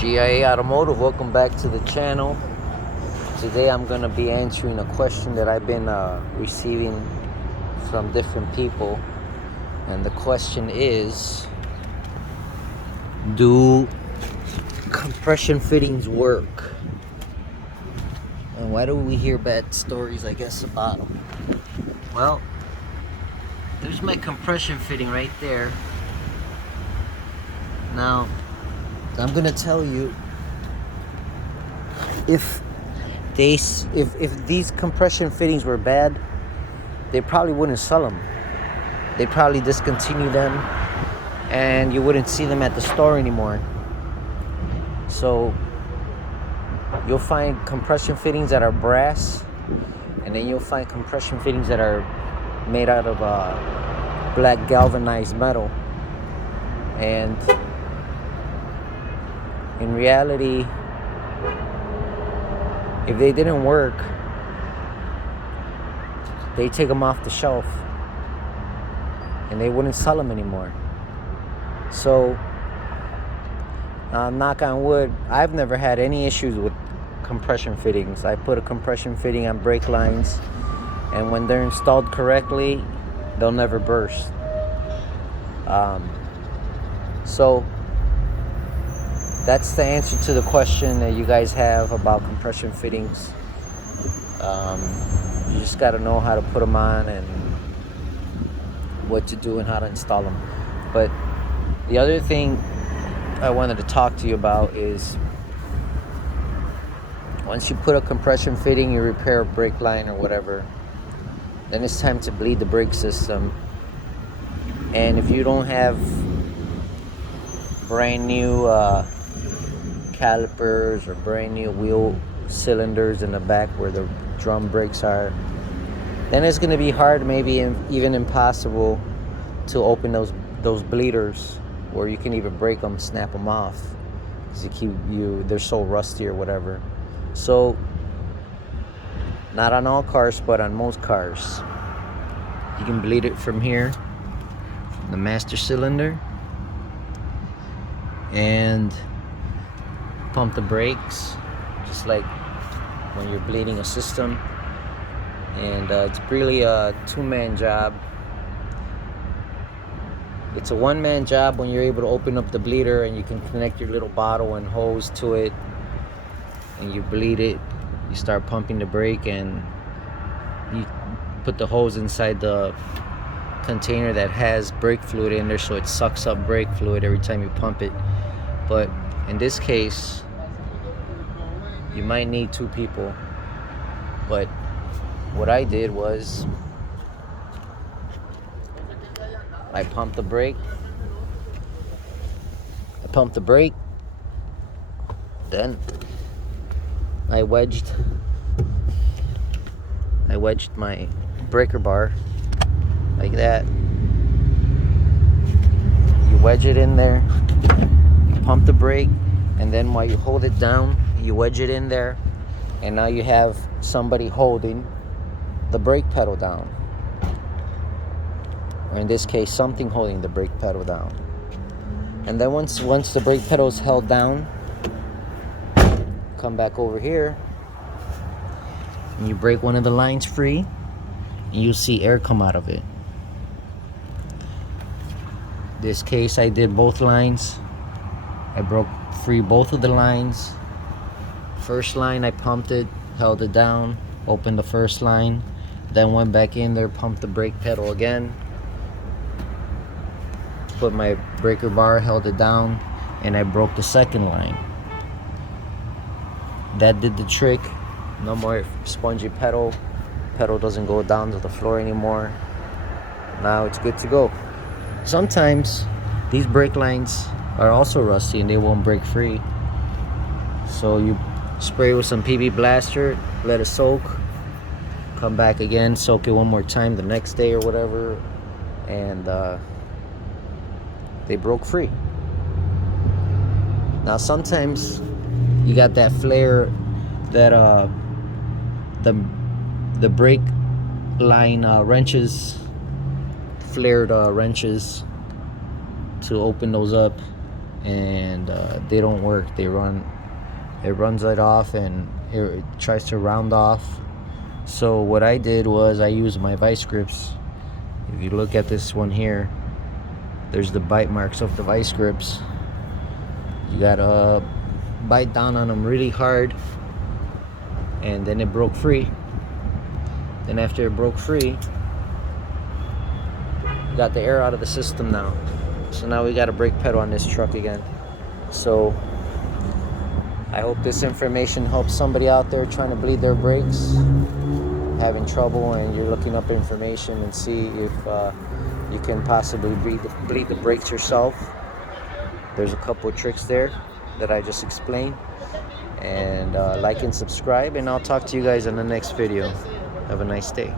G.I.A. Automotive, welcome back to the channel. Today I'm going to be answering a question that I've been receiving from different people. And the question is, do compression fittings work? And why do we hear bad stories, I guess, about them? Well, there's my compression fitting right there. Now, I'm gonna tell you, if these compression fittings were bad, they probably wouldn't sell them. They'd probably discontinue them, and you wouldn't see them at the store anymore. So you'll find compression fittings that are brass, and then you'll find compression fittings that are made out of black galvanized metal. And in reality, if they didn't work, they take them off the shelf and they wouldn't sell them anymore. So, knock on wood, I've never had any issues with compression fittings. I put a compression fitting on brake lines, and when they're installed correctly, they'll never burst. So that's the answer to the question that you guys have about compression fittings. You just got to know how to put them on and what to do and how to install them. But the other thing I wanted to talk to you about is, once you put a compression fitting, you repair a brake line or whatever, then it's time to bleed the brake system. And if you don't have brand new calipers or brand new wheel cylinders in the back where the drum brakes are, then it's going to be hard, maybe even impossible, to open those bleeders, or you can even break them, snap them off, because they're so rusty or whatever. So not on all cars, but on most cars, you can bleed it from here, the master cylinder, and pump the brakes just like when you're bleeding a system. And it's really a two-man job. It's a one-man job when you're able to open up the bleeder and you can connect your little bottle and hose to it, and you bleed it. You start pumping the brake, and you put the hose inside the container that has brake fluid in there, so it sucks up brake fluid every time you pump it. But in this case, you might need two people. But what I did was, I pumped the brake. Then I wedged my breaker bar like that. You wedge it in there, you pump the brake, and then while you hold it down, you wedge it in there, and now you have somebody holding the brake pedal down, or in this case, something holding the brake pedal down. And then once the brake pedal is held down, come back over here and you break one of the lines free, and you'll see air come out of it. In this case, I did both lines. I broke free both of the lines. First line, I pumped it, held it down, opened the first line, then went back in there, pumped the brake pedal again, put my breaker bar, held it down, and I broke the second line. That did the trick. No more spongy pedal. Pedal doesn't go down to the floor anymore. Now it's good to go. Sometimes these brake lines are also rusty and they won't break free. So you spray with some PB Blaster, let it soak, come back again, soak it one more time the next day or whatever, and they broke free. Now sometimes you got that flare, that the brake line wrenches, flared wrenches, to open those up, and they don't work. It runs it off, and it tries to round off. So what I did was I used my vice grips. If you look at this one here, there's the bite marks of the vice grips. You gotta bite down on them really hard, and then it broke free. Then after it broke free, got the air out of the system now. So now we got a brake pedal on this truck again. So I hope this information helps somebody out there trying to bleed their brakes, having trouble, and you're looking up information and see if you can possibly bleed the brakes yourself. There's a couple of tricks there that I just explained. And like and subscribe, and I'll talk to you guys in the next video. Have a nice day.